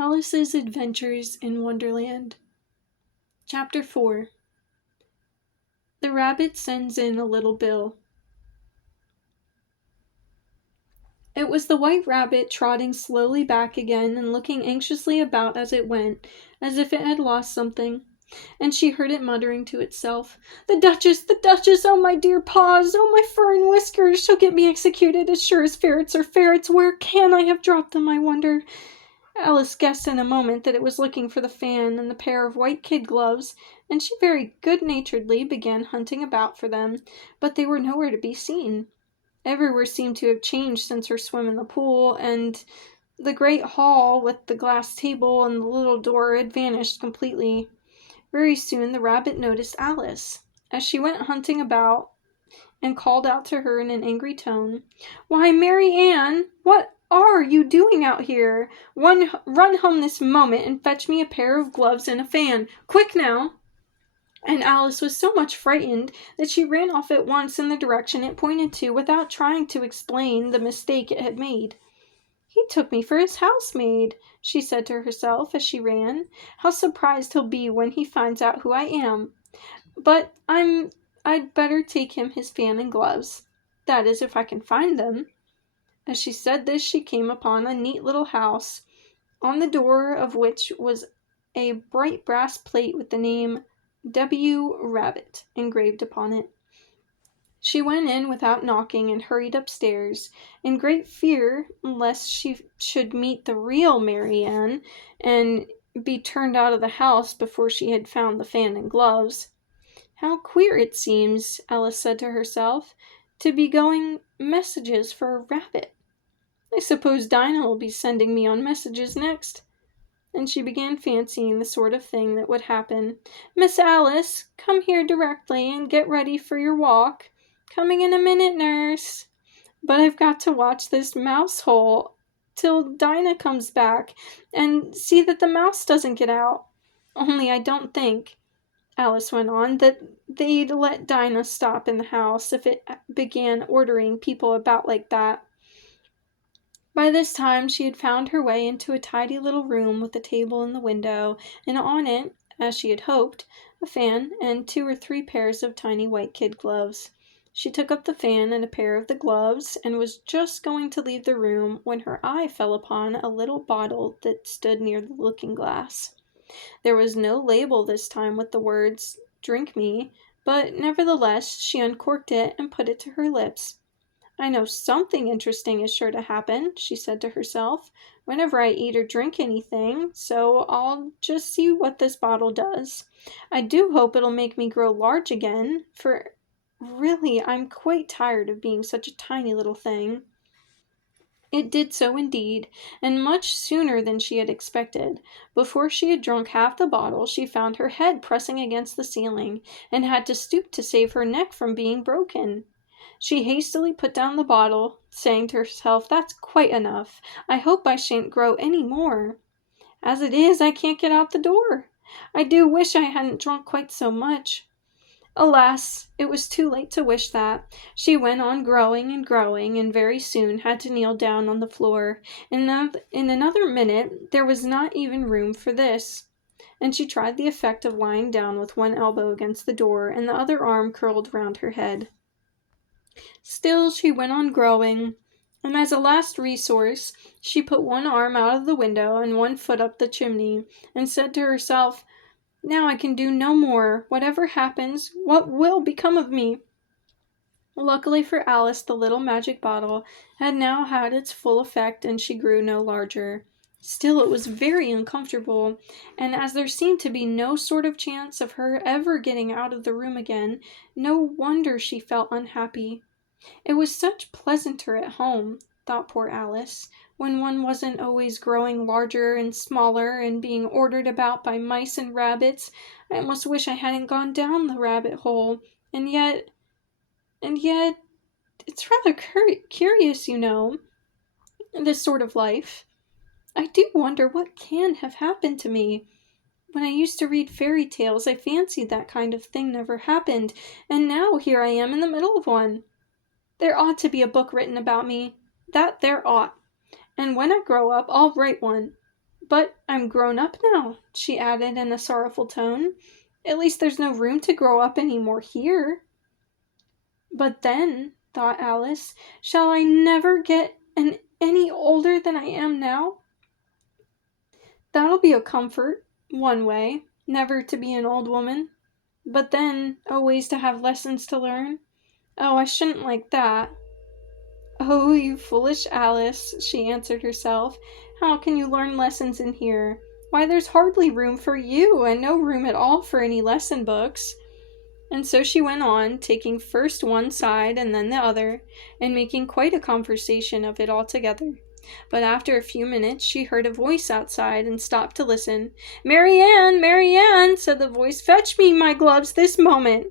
Alice's Adventures in Wonderland. Chapter 4. The Rabbit Sends in a Little Bill. It was the White Rabbit trotting slowly back again and looking anxiously about as it went, as if it had lost something. And she heard it muttering to itself, the Duchess, oh my dear paws, oh my fur and whiskers, she'll get me executed as sure as ferrets are ferrets. Where can I have dropped them, I wonder?" Alice guessed in a moment that it was looking for the fan and the pair of white kid gloves, and she very good-naturedly began hunting about for them, but they were nowhere to be seen. Everywhere seemed to have changed since her swim in the pool, and the great hall with the glass table and the little door had vanished completely. Very soon the rabbit noticed Alice, as she went hunting about, and called out to her in an angry tone, "Why, Mary Ann, what are you doing out here? Run home this moment and fetch me a pair of gloves and a fan. Quick now!" And Alice was so much frightened that she ran off at once in the direction it pointed to without trying to explain the mistake it had made. "He took me for his housemaid," she said to herself as she ran. "How surprised he'll be when he finds out who I am. But I'd better take him his fan and gloves. That is, if I can find them." As she said this, she came upon a neat little house, on the door of which was a bright brass plate with the name W. Rabbit engraved upon it. She went in without knocking and hurried upstairs, in great fear lest she should meet the real Mary Ann and be turned out of the house before she had found the fan and gloves. "How queer it seems," Alice said to herself, "to be going messages for a rabbit. I suppose Dinah will be sending me on messages next." And she began fancying the sort of thing that would happen. "Miss Alice, come here directly and get ready for your walk. Coming in a minute, nurse. But I've got to watch this mouse hole till Dinah comes back and see that the mouse doesn't get out. Only I don't think," Alice went on, "that they'd let Dinah stop in the house if it began ordering people about like that." By this time she had found her way into a tidy little room with a table in the window, and on it, as she had hoped, a fan and 2 or 3 pairs of tiny white kid gloves. She took up the fan and a pair of the gloves, and was just going to leave the room when her eye fell upon a little bottle that stood near the looking-glass. There was no label this time with the words, "Drink me," but nevertheless she uncorked it and put it to her lips. "I know something interesting is sure to happen," she said to herself, "whenever I eat or drink anything, so I'll just see what this bottle does. I do hope it'll make me grow large again, for really I'm quite tired of being such a tiny little thing." It did so indeed, and much sooner than she had expected. Before she had drunk half the bottle, she found her head pressing against the ceiling, and had to stoop to save her neck from being broken. She hastily put down the bottle, saying to herself, "That's quite enough. I hope I shan't grow any more. As it is, I can't get out the door. I do wish I hadn't drunk quite so much." Alas, it was too late to wish that. She went on growing, and very soon had to kneel down on the floor. In another minute there was not even room for this, and she tried the effect of lying down with one elbow against the door and the other arm curled round her head. Still she went on growing, and as a last resource she put one arm out of the window and one foot up the chimney, and said to herself, "Now I can do no more. Whatever happens, what will become of me?" Luckily for Alice, the little magic bottle had now had its full effect, and she grew no larger. Still it was very uncomfortable, and as there seemed to be no sort of chance of her ever getting out of the room again, no wonder she felt unhappy. It was such pleasanter at home, thought poor Alice, when one wasn't always growing larger and smaller and being ordered about by mice and rabbits. I almost wish I hadn't gone down the rabbit hole, and yet, it's rather curious, you know, this sort of life. I do wonder what can have happened to me. When I used to read fairy tales, I fancied that kind of thing never happened, and now here I am in the middle of one. There ought to be a book written about me. That there ought. And when I grow up, I'll write one. But I'm grown up now, she added in a sorrowful tone. At least there's no room to grow up any more here. But then, thought Alice, shall I never get any older than I am now? That'll be a comfort, one way, never to be an old woman. But then, always to have lessons to learn. Oh, I shouldn't like that. Oh, you foolish Alice, she answered herself. How can you learn lessons in here? Why, there's hardly room for you, and no room at all for any lesson books. And so she went on, taking first one side and then the other, and making quite a conversation of it altogether. But after a few minutes she heard a voice outside and stopped to listen. "Mary Ann," said the voice, "fetch me my gloves this moment."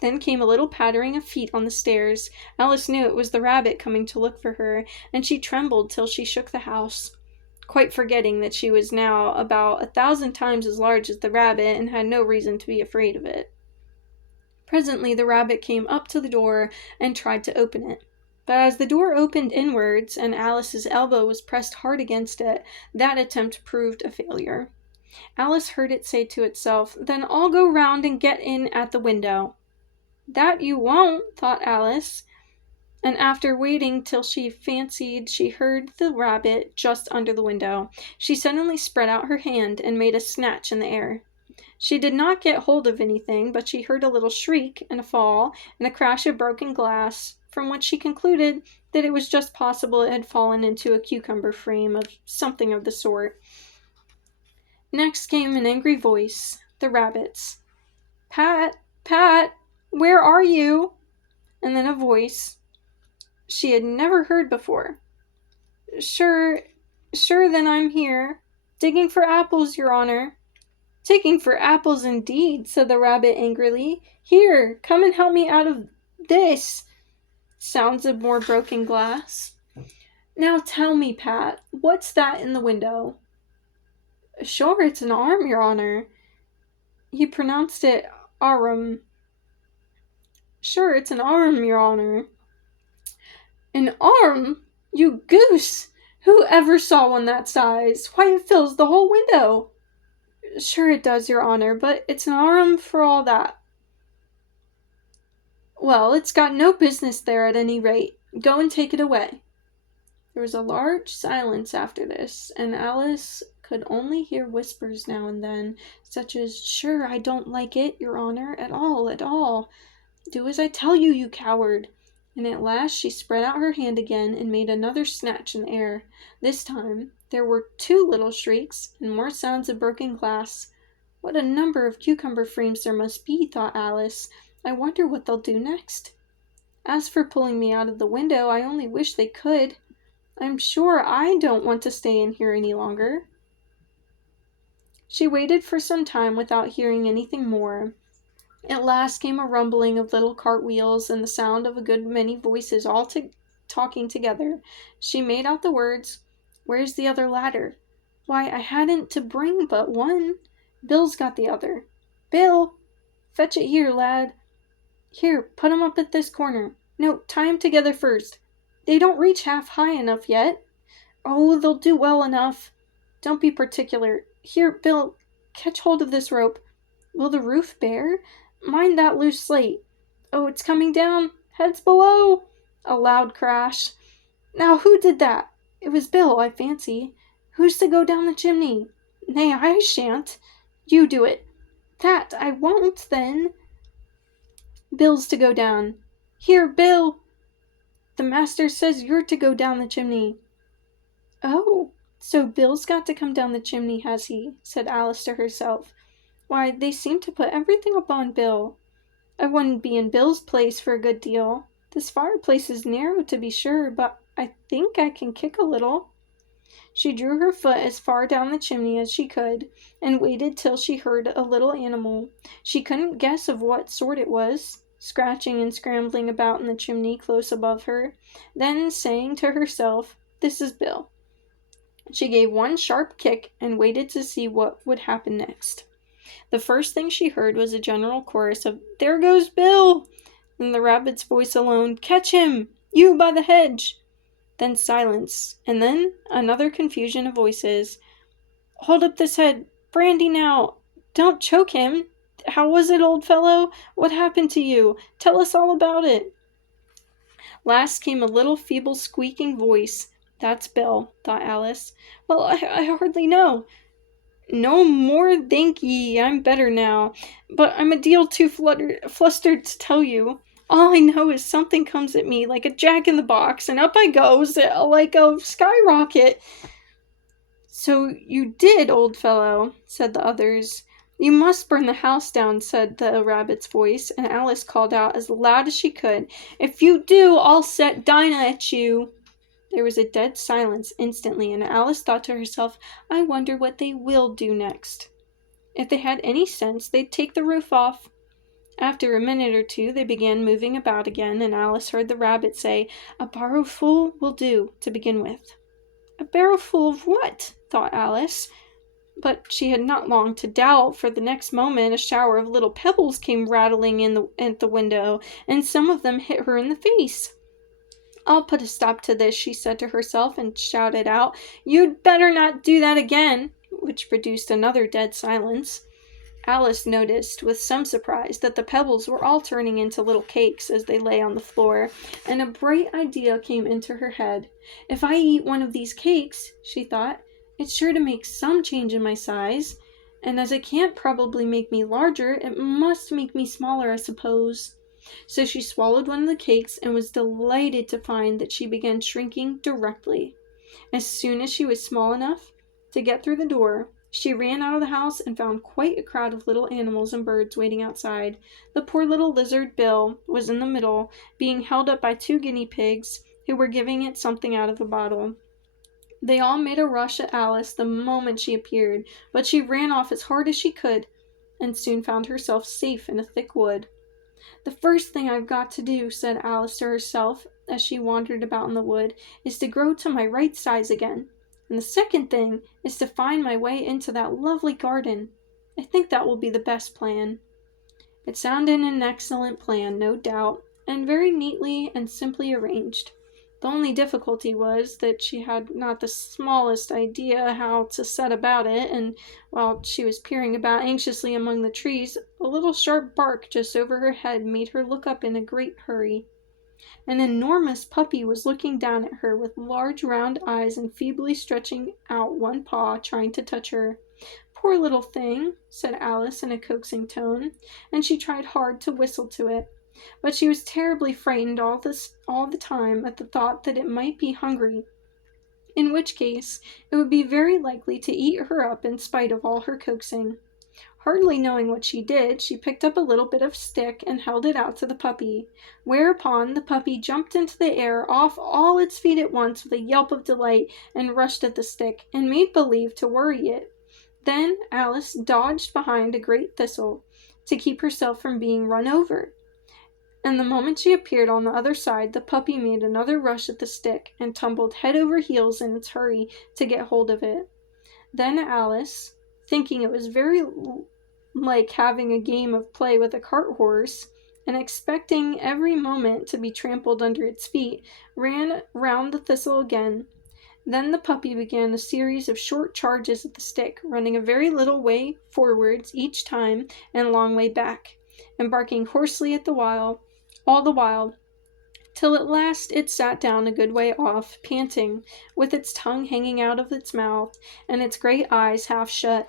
Then came a little pattering of feet on the stairs. Alice knew it was the rabbit coming to look for her, and she trembled till she shook the house, quite forgetting that she was now about 1,000 times as large as the rabbit and had no reason to be afraid of it. Presently the rabbit came up to the door and tried to open it. But as the door opened inwards and Alice's elbow was pressed hard against it, that attempt proved a failure. Alice heard it say to itself, "Then I'll go round and get in at the window." "That you won't," thought Alice, and after waiting till she fancied she heard the rabbit just under the window, she suddenly spread out her hand and made a snatch in the air. She did not get hold of anything, but she heard a little shriek and a fall and a crash of broken glass, from which she concluded that it was just possible it had fallen into a cucumber frame or something of the sort. Next came an angry voice, the rabbit's. "Pat, Pat, where are you?" And then a voice she had never heard before. Sure, then I'm here, digging for apples, your honor." "Digging for apples, indeed," said the rabbit angrily. "Here, come and help me out of this." Sounds of more broken glass. "Now tell me, Pat, what's that in the window?" "Sure, it's an arm, your honor." He pronounced it arum. "Sure, it's an arm, your honor." "An arm? You goose! Who ever saw one that size? Why, it fills the whole window." "Sure it does, your honor, but it's an arm for all that." "Well, it's got no business there at any rate. Go and take it away." There was a large silence after this, and Alice could only hear whispers now and then, such as, "Sure, I don't like it, your honor, at all. Do as I tell you, you coward." And at last she spread out her hand again and made another snatch in the air. This time there were 2 little shrieks and more sounds of broken glass. What a number of cucumber frames there must be, thought Alice. I wonder what they'll do next. As for pulling me out of the window, I only wish they could. I'm sure I don't want to stay in here any longer. She waited for some time without hearing anything more. At last came a rumbling of little cartwheels and the sound of a good many voices all talking together. She made out the words, "Where's the other ladder? Why, I hadn't to bring but one. Bill's got the other. Bill, fetch it here, lad. Here, put 'em up at this corner. No, tie 'em together first. They don't reach half high enough yet. Oh, they'll do well enough. Don't be particular. Here, Bill, catch hold of this rope. Will the roof bear? Mind that loose slate. Oh, it's coming down. Heads below." A loud crash. "Now, who did that? It was Bill, I fancy. Who's to go down the chimney?" "Nay, I shan't." "You do it." "That I won't, then." "Bill's to go down." "Here, Bill." "The master says you're to go down the chimney." "Oh, so Bill's got to come down the chimney, has he?" said Alice to herself. "Why, they seem to put everything upon Bill. I wouldn't be in Bill's place for a good deal. This fireplace is narrow, to be sure, but I think I can kick a little." She drew her foot as far down the chimney as she could, and waited till she heard a little animal, she couldn't guess of what sort it was, scratching and scrambling about in the chimney close above her. Then, saying to herself, "This is Bill," she gave one sharp kick and waited to see what would happen next. The first thing she heard was a general chorus of, "There goes Bill!" and the rabbit's voice alone, "Catch him! You by the hedge!" Then silence, and then another confusion of voices. Hold up this head. Brandy now. Don't choke him. How was it, old fellow? What happened to you? Tell us all about it. Last came a little feeble squeaking voice. That's Bill, thought Alice. Well, I hardly know. No more, thank ye. I'm better now. But I'm a deal too flustered to tell you. All I know is something comes at me like a jack in the box, and up I goes like a skyrocket. So you did, old fellow, said the others. You must burn the house down, said the rabbit's voice, and Alice called out as loud as she could, If you do, I'll set Dinah at you. There was a dead silence instantly, and Alice thought to herself, I wonder what they will do next. If they had any sense, they'd take the roof off. After a minute or two, they began moving about again, and Alice heard the rabbit say, A barrowful will do, to begin with. A barrowful of what? Thought Alice. But she had not long to doubt, for the next moment a shower of little pebbles came rattling in at the window, and some of them hit her in the face. I'll put a stop to this, she said to herself, and shouted out, You'd better not do that again, which produced another dead silence. Alice noticed with some surprise that the pebbles were all turning into little cakes as they lay on the floor, and a bright idea came into her head. If I eat one of these cakes, she thought, it's sure to make some change in my size, and as it can't probably make me larger, it must make me smaller, I suppose. So she swallowed one of the cakes and was delighted to find that she began shrinking directly. As soon as she was small enough to get through the door, she ran out of the house and found quite a crowd of little animals and birds waiting outside. The poor little lizard Bill was in the middle, being held up by 2 guinea pigs, who were giving it something out of a bottle. They all made a rush at Alice the moment she appeared, but she ran off as hard as she could, and soon found herself safe in a thick wood. The first thing I've got to do, said Alice to herself as she wandered about in the wood, is to grow to my right size again. And the second thing is to find my way into that lovely garden. I think that will be the best plan. It sounded an excellent plan, no doubt, and very neatly and simply arranged. The only difficulty was that she had not the smallest idea how to set about it, and while she was peering about anxiously among the trees, a little sharp bark just over her head made her look up in a great hurry. An enormous puppy was looking down at her with large round eyes and feebly stretching out one paw, trying to touch her. Poor little thing, said Alice in a coaxing tone, and she tried hard to whistle to it. But she was terribly frightened all the time at the thought that it might be hungry, in which case it would be very likely to eat her up in spite of all her coaxing. Hardly knowing what she did, she picked up a little bit of stick and held it out to the puppy, whereupon the puppy jumped into the air off all its feet at once with a yelp of delight and rushed at the stick and made believe to worry it. Then Alice dodged behind a great thistle to keep herself from being run over, and the moment she appeared on the other side, the puppy made another rush at the stick and tumbled head over heels in its hurry to get hold of it. Then Alice, thinking it was very like having a game of play with a cart horse, and expecting every moment to be trampled under its feet, ran round the thistle again. Then the puppy began a series of short charges at the stick, running a very little way forwards each time and a long way back, and barking hoarsely all the while, till at last it sat down a good way off, panting, with its tongue hanging out of its mouth, and its great eyes half shut.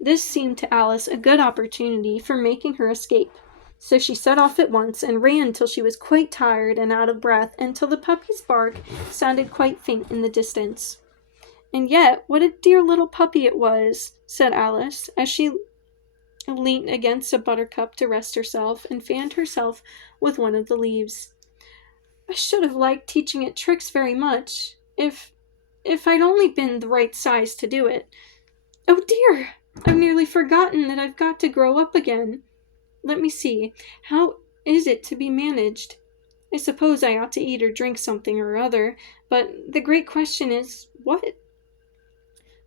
This seemed to Alice a good opportunity for making her escape, so she set off at once and ran till she was quite tired and out of breath, and till the puppy's bark sounded quite faint in the distance. And yet, what a dear little puppy it was, said Alice, as she leaned against a buttercup to rest herself, and fanned herself with one of the leaves. I should have liked teaching it tricks very much, if I'd only been the right size to do it. Oh dear! I've nearly forgotten that I've got to grow up again. Let me see, how is it to be managed? I suppose I ought to eat or drink something or other, but the great question is, what?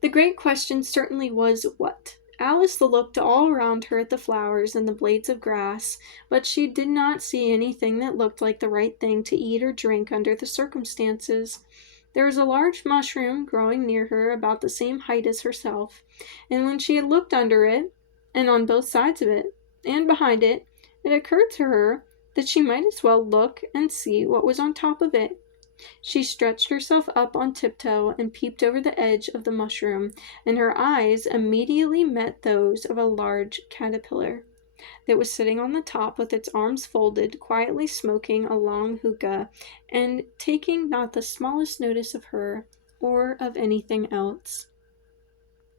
The great question certainly was, what? Alice looked all around her at the flowers and the blades of grass, but she did not see anything that looked like the right thing to eat or drink under the circumstances. There was a large mushroom growing near her about the same height as herself, and when she had looked under it, and on both sides of it, and behind it, it occurred to her that she might as well look and see what was on top of it. She stretched herself up on tiptoe and peeped over the edge of the mushroom, and her eyes immediately met those of a large caterpillar that was sitting on the top with its arms folded, quietly smoking a long hookah, and taking not the smallest notice of her or of anything else.